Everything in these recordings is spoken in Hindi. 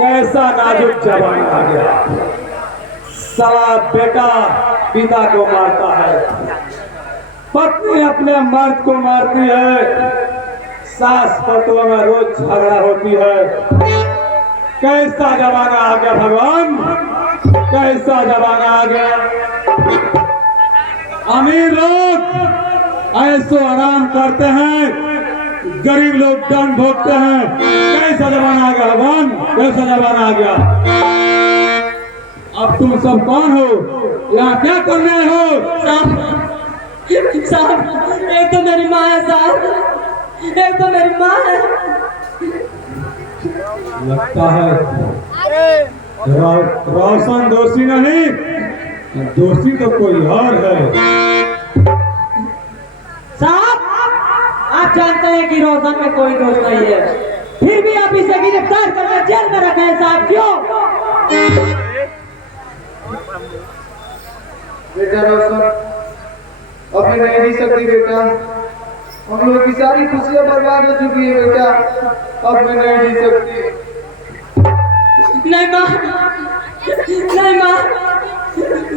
कैसा नाजुक जमाना आ गया। साला बेटा पिता को मारता है, पत्नी अपने मर्द को मारती है, सास पतों में रोज झगड़ा होती है। कैसा जमाना आ गया भगवान, कैसा जमाना आ गया। अमीर लोग ऐसो आराम करते हैं, गरीब लोग दंड भोगते हैं। कैसा जमाना आ गया भगवान, कैसा जमाना आ गया। अब तुम सब कौन हो, यहाँ क्या कर रहे हो? साहब, एक तो मेरी माँ है साहब, एक तो मेरी माँ है। लगता है रोशन दोषी नहीं, दोषी तो कोई और है। साहब, आप जानते हैं कि रोशन में कोई दोष नहीं है, फिर भी आप इसे गिरफ्तार करके जेल में रखे हैं साहब, क्यों? बेटा रोशन अभी नहीं जी सकती बेटा, हम लोग की सारी खुशियां बर्बाद हो चुकी है बेटा, अब मैं नहीं जी सकती। नहीं माँ, नहीं माँ,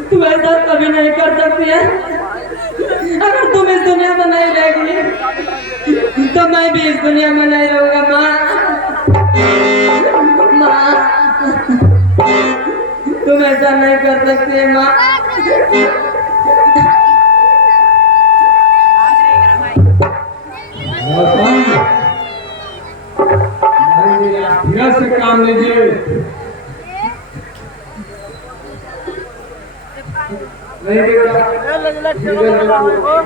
तुम ऐसा कभी नहीं कर सकती है। अगर तुम इस दुनिया में नहीं रहेगी तो मैं भी इस दुनिया में नहीं रहूंगा माँ। माँ, तुम ऐसा नहीं कर सकती है माँ। धीरज से काम लीजिए। नहीं बेटा,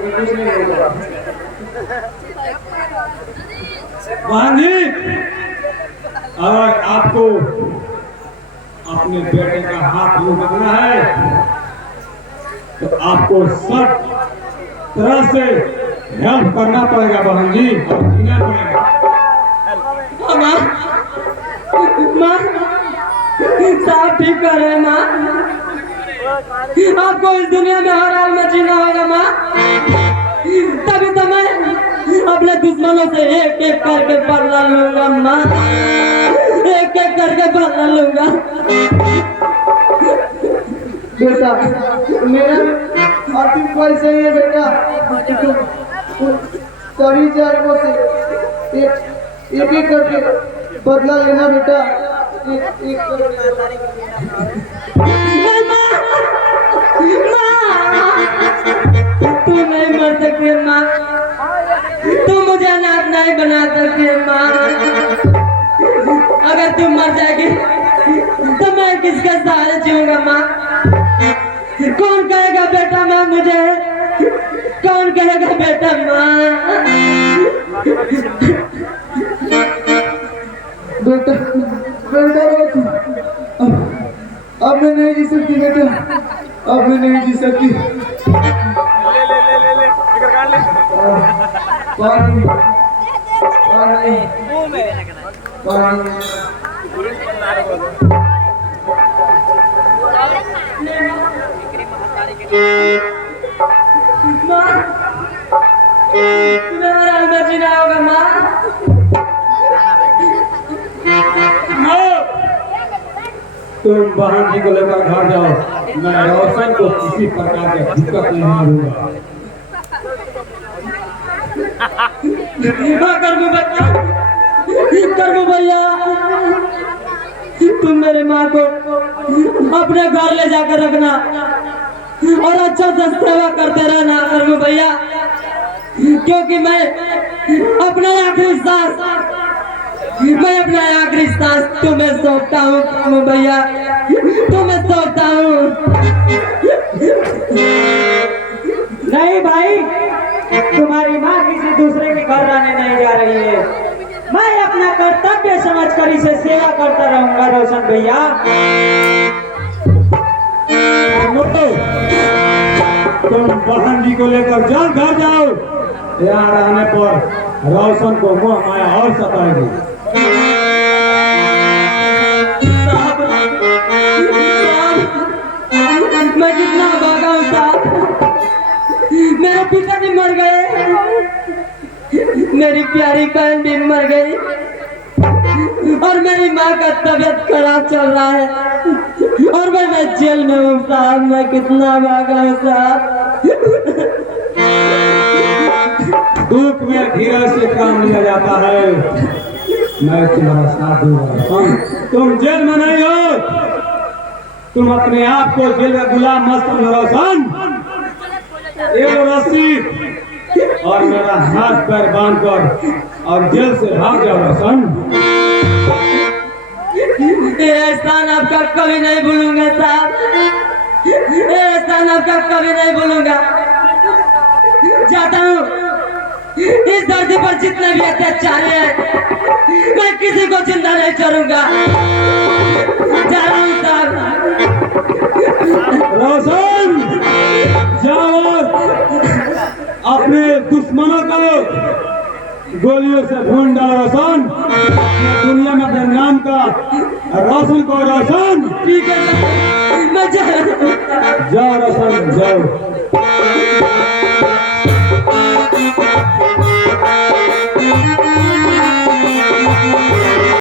कुछ नहीं होगा। बहन जी, अगर आपको अपने बेटे का हाथ लूटना है तो आपको सब तरह से हेल्प करना पड़ेगा बहन जी, और जीना पड़ेगा। माँ, माँ, साहब ठीक कर रहे हैं माँ, आपको इस दुनिया में हर हाल में जीना होगा माँ। तभी तो मैं अपने दुश्मनों से एक एक करके बदला लूंगा माँ, एक एक करके बदला लूंगा। बेटा मेरा अंतिम ख्वाहिश यही है बेटा, सभी जालिमों से एक एक करके बदला लेना बेटा, एक एक तू नहीं मर सकती माँ, तू मुझे अनाथ नहीं बना सकती माँ। अगर तुम मर जाएगी तो मैं किसके सहारे जीऊंगा माँ? कौन कहेगा बेटा माँ मुझे, कौन कहेगा बेटा माँ? बेटा बेटा अब मैं नहीं जी सकती बेटा, अब मैं नहीं जी सकती। पानी पानी माँ, मेरा अंदर जीना होगा माँ। तुम बहन जी को लेकर घर जाओ, मैं रोशन को किसी प्रकार की दिक्कत नहीं दूंगा। करमू भैया, तुम मेरे माँ को अपने घर ले जाकर रखना और अच्छा से सेवा करते रहना करमू भैया, क्योंकि मैं अपना आखिरी सांस तुम्हें सौंपता हूँ करमू भैया, तुम्हें सौंपता हूँ। नहीं भाई, तुम्हारी माँ किसी दूसरे के घर रहने नहीं जा रही है, मैं अपना कर्तव्य समझकर इसे सेवा करता रहूंगा रोशन भैया। तुम बहन जी को लेकर जल्द घर जाओ, यहाँ रहने पर रोशन को मोह माया और सताएगी। मैं कितना भागा हूँ साहब, मेरे पिता भी मर गए, मेरी प्यारी बहन भी मर गई, और मेरी माँ का तबीयत खराब चल रहा है और मैं जेल में हूँ साहब। मैं कितना भागा हूँ साहब। दुख में धीरज से काम लिया जाता है। मैं तुम्हारा साथ दूंगा। तुम जेल में नहीं हो, तुम अपने आप को जेल में गुलाम मत समझो रोशन। ये लो रस्सी और मेरा हाथ पैर बांध कर और जेल से भाग जाओ रोशन। ये एहसान आपका कभी नहीं भूलूंगा साहब। ये एहसान आपका कभी नहीं भूलूंगा। जाता हूँ। इस धरती पर जितने भी अत्याचार है मैं किसी को जिंदा नहीं छोड़ूंगा। जा रहा हूँ साहब। रोशन जाओ अपने दुश्मनों को गोलियों से ढूंढ डालो रोशन। दुनिया में अपने नाम का रोशन को रोशन। ठीक है मैं जा रहा हूँ। जाओ रोशन जाओ।